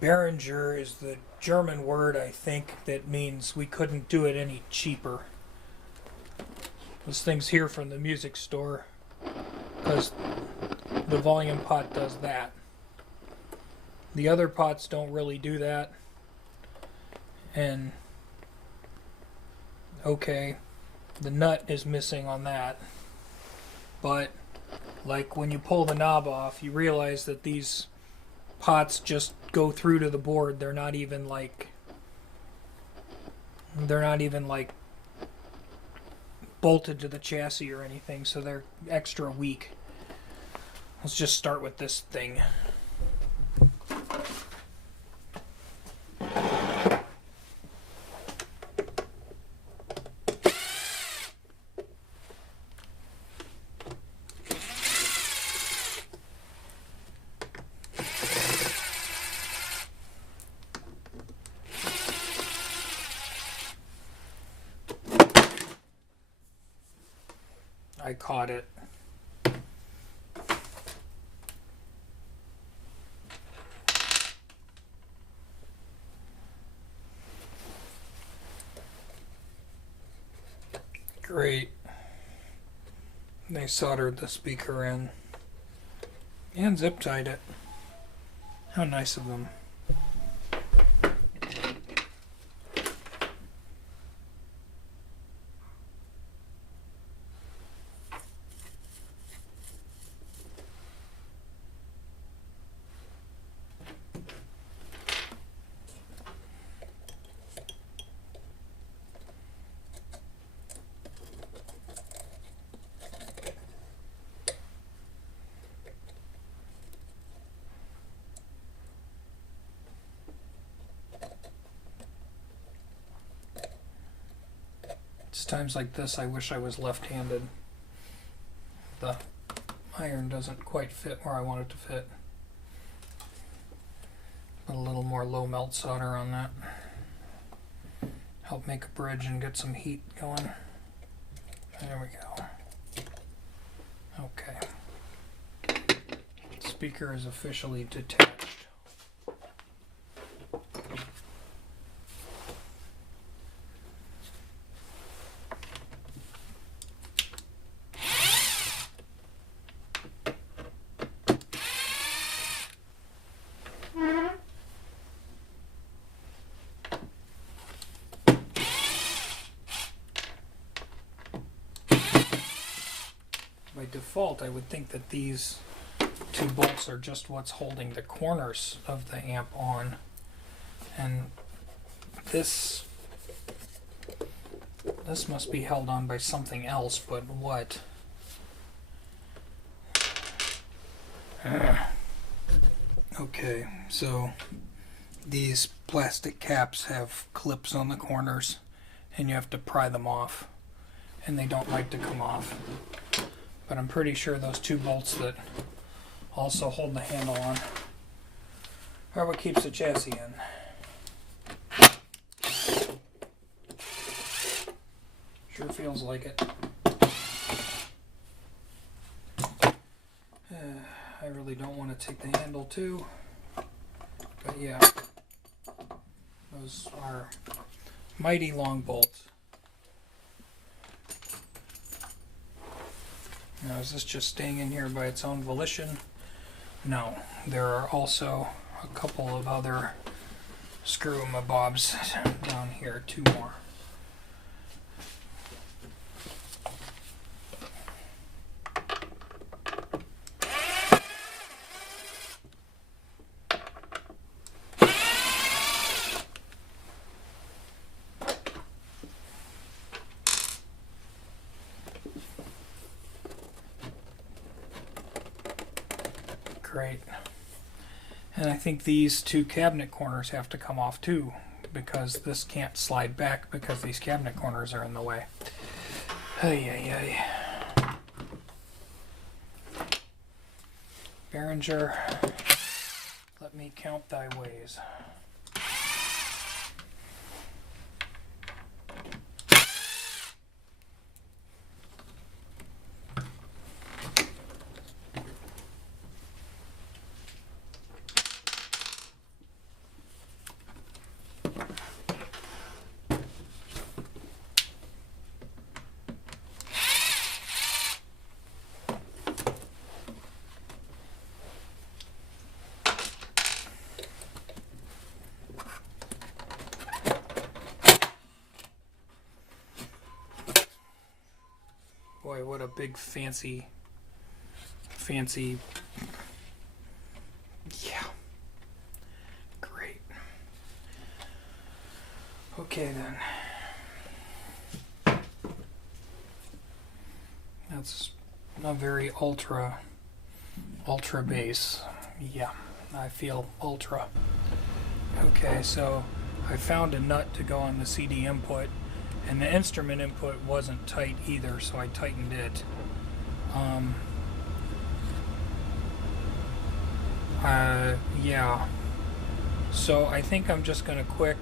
Behringer is the German word, I think, that means we couldn't do it any cheaper. This thing's here from the music store because the volume pot does that. The other pots don't really do that. And okay, the nut is missing on that. But like when you pull the knob off, you realize that these pots just go through to the board. They're not even like bolted to the chassis or anything, so they're extra weak. Let's just start with this thing. I caught it. Great. They soldered the speaker in and zip tied it. How nice of them. It's times like this I wish I was left-handed. The iron doesn't quite fit where I want it to fit. Put a little more low melt solder on that. Help make a bridge and get some heat going. There we go. Okay. Speaker is officially detached. By default, I would think that these two bolts are just what's holding the corners of the amp on, and this must be held on by something else, but what? Okay, so these plastic caps have clips on the corners and you have to pry them off, and they don't like to come off. But I'm pretty sure those two bolts that also hold the handle on are what keeps the chassis in. Sure feels like it. I really don't want to take the handle too, but yeah, those are mighty long bolts. Now, is this just staying in here by its own volition? No, there are also a couple of other screw-em-bobs down here, two more. Great. And I think these two cabinet corners have to come off too, because this can't slide back because these cabinet corners are in the way. Ay, ay, ay. Behringer, let me count thy ways. Boy, what a big fancy, yeah, great. Okay then. That's a very ultra bass. Yeah, I feel ultra. Okay, so I found a nut to go on the CD input, and the instrument input wasn't tight either, so I tightened it. Yeah. So I think I'm just gonna quick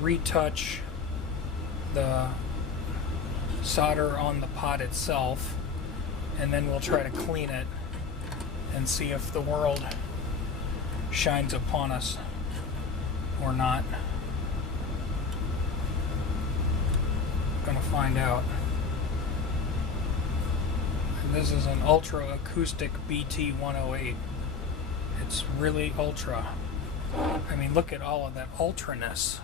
retouch the solder on the pot itself, and then we'll try to clean it and see if the world shines upon us or not. Gonna find out. And this is an Ultra Acoustic BT 108. It's really ultra. I mean, look at all of that ultraness.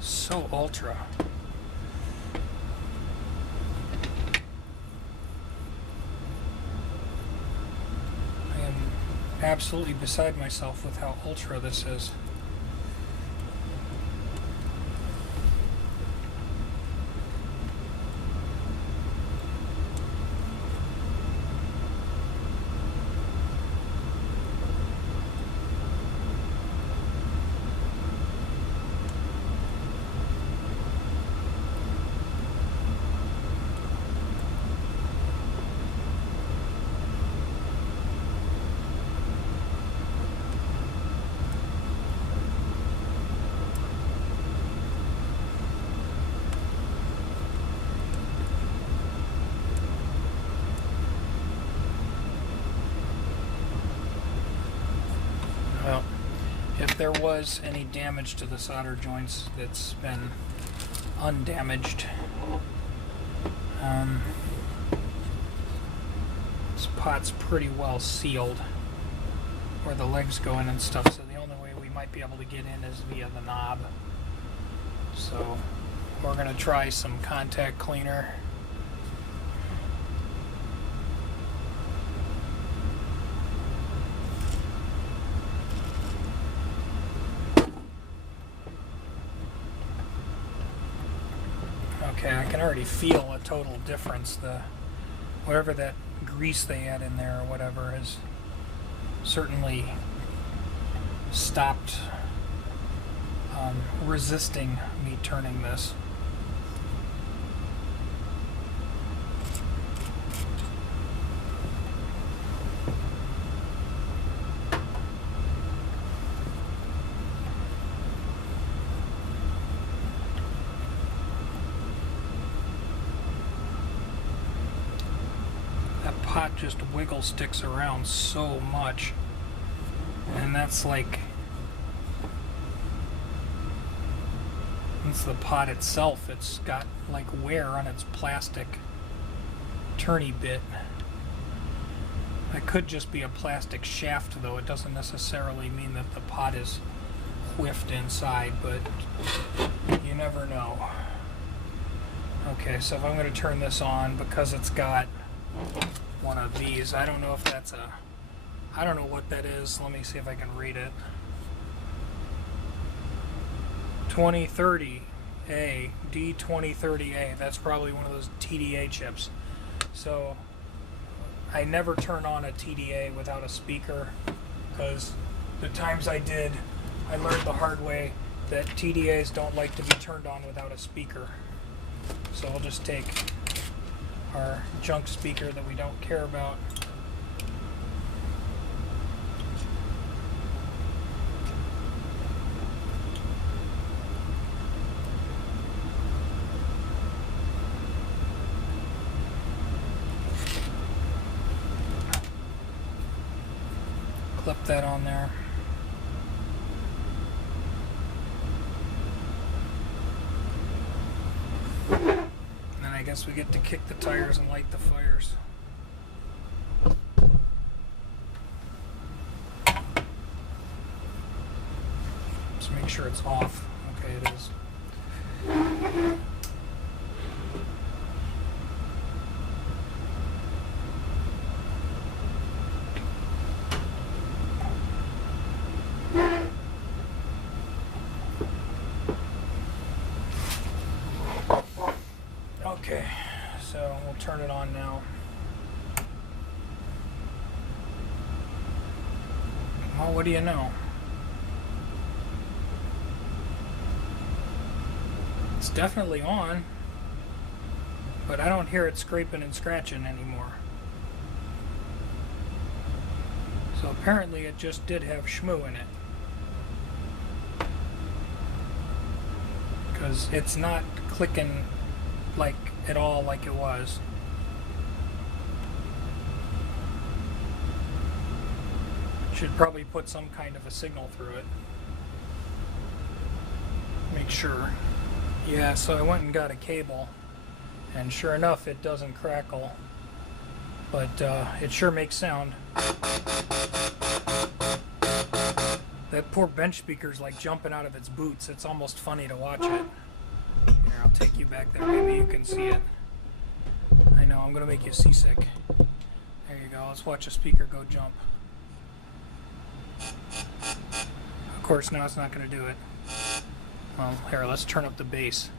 So ultra. I am absolutely beside myself with how ultra this is. Well, if there was any damage to the solder joints, that's been undamaged. This pot's pretty well sealed where the legs go in and stuff, so the only way we might be able to get in is via the knob. So we're going to try some contact cleaner. Okay, I can already feel a total difference. Whatever that grease they had in there or whatever has certainly stopped resisting me turning this. Pot just wiggle sticks around so much, and that's like, it's the pot itself. It's got like wear on its plastic turny bit. It could just be a plastic shaft though. It doesn't necessarily mean that the pot is whiffed inside, but you never know. Okay, so if I'm going to turn this on, because it's got one of these, I don't know if that's I don't know what that is. Let me see if I can read it. 2030A, D2030A. That's probably one of those TDA chips. So I never turn on a TDA without a speaker, because the times I did, I learned the hard way that TDAs don't like to be turned on without a speaker. So I'll just take our junk speaker that we don't care about. Clip that on there. I guess we get to kick the tires and light the fires. Just make sure it's off. Okay, it is. Okay, so we'll turn it on now. Well, what do you know? It's definitely on, but I don't hear it scraping and scratching anymore. So apparently it just did have shmoo in it. Because it's not clicking like at all like it was. Should probably put some kind of a signal through it. Make sure. Yeah, so I went and got a cable, and sure enough it doesn't crackle, but it sure makes sound. That poor bench speaker's like jumping out of its boots. It's almost funny to watch it. Here, I'll take you back there. Maybe you can see it. I know, I'm going to make you seasick. There you go. Let's watch a speaker go jump. Of course, now it's not going to do it. Well, here, let's turn up the bass.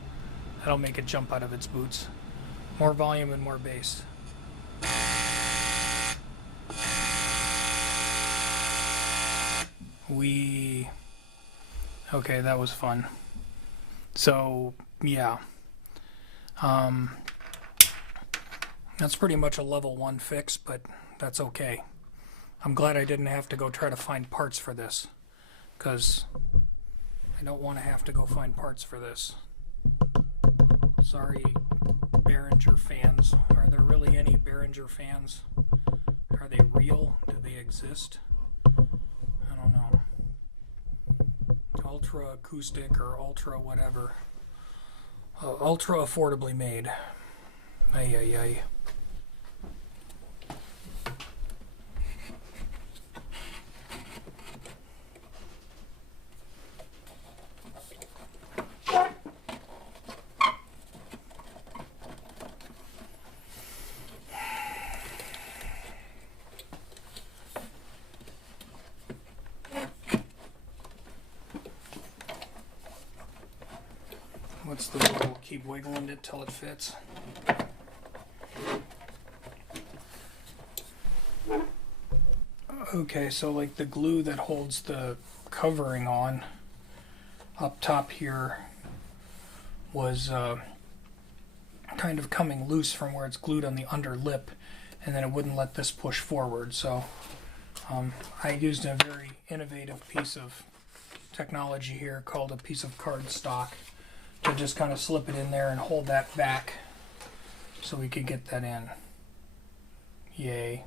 That'll make it jump out of its boots. More volume and more bass. Okay, that was fun. So, yeah. That's pretty much a level 1 fix, but that's okay. I'm glad I didn't have to go try to find parts for this, because I don't want to have to go find parts for this. Sorry, Behringer fans. Are there really any Behringer fans? Are they real? Do they exist? I don't know. Ultra acoustic or ultra whatever. Ultra affordably made. Ay, ay, ay. What's the wiggle? Keep wiggling it till it fits. Okay, so like the glue that holds the covering on up top here was kind of coming loose from where it's glued on the under lip, and then it wouldn't let this push forward. So I used a very innovative piece of technology here called a piece of cardstock to just kind of slip it in there and hold that back so we could get that in. Yay.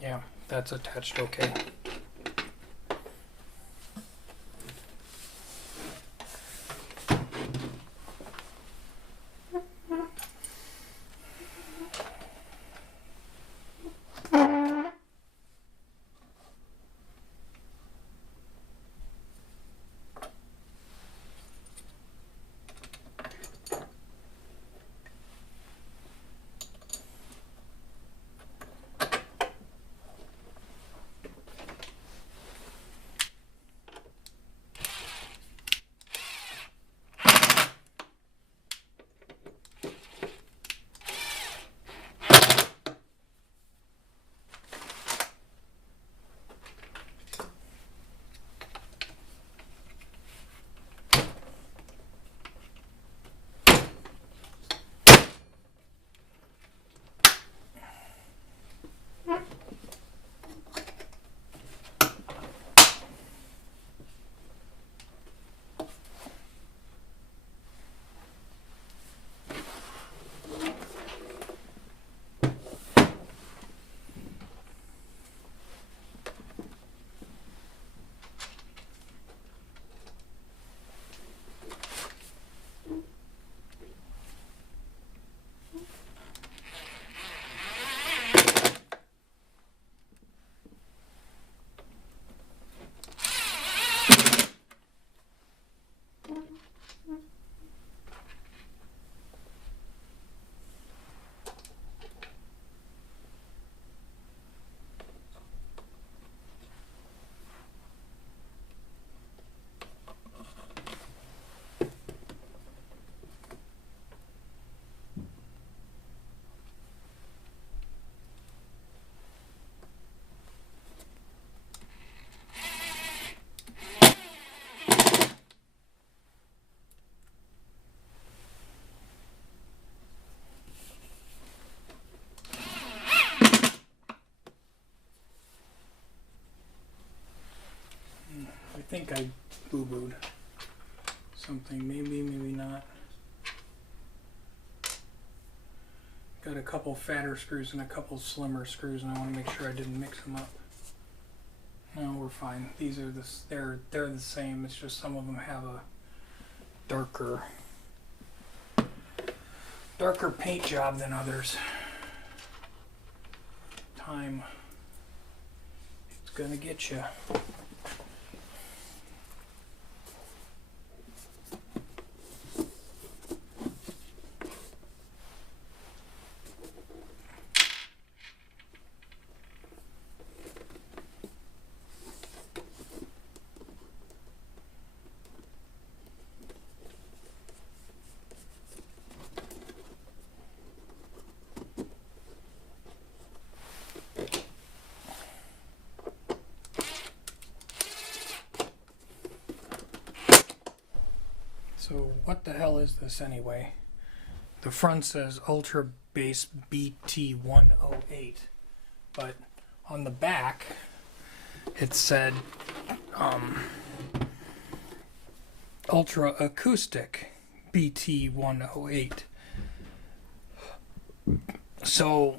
Yeah, that's attached okay. think I boo-booed something. Maybe, maybe not. Got a couple fatter screws and a couple slimmer screws, and I want to make sure I didn't mix them up. No, we're fine. These are they're the same. It's just some of them have a darker paint job than others. Time. It's gonna get you. So what the hell is this anyway? The front says Ultra Bass BT108, but on the back it said Ultra Acoustic BT108. So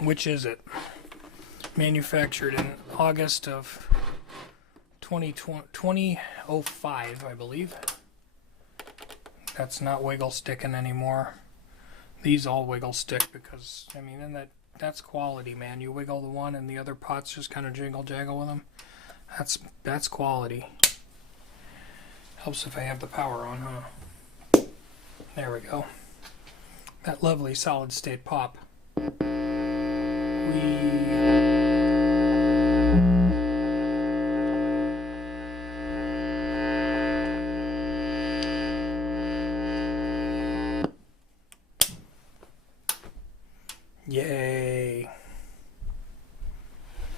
which is it? Manufactured in August of 2005, I believe. That's not wiggle sticking anymore. These all wiggle stick because, I mean, and that's quality, man. You wiggle the one and the other pots just kind of jiggle jaggle with them. That's quality. Helps if I have the power on, huh? There we go. That lovely solid state pop. Yay.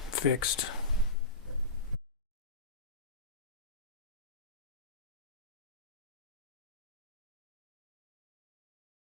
Fixed.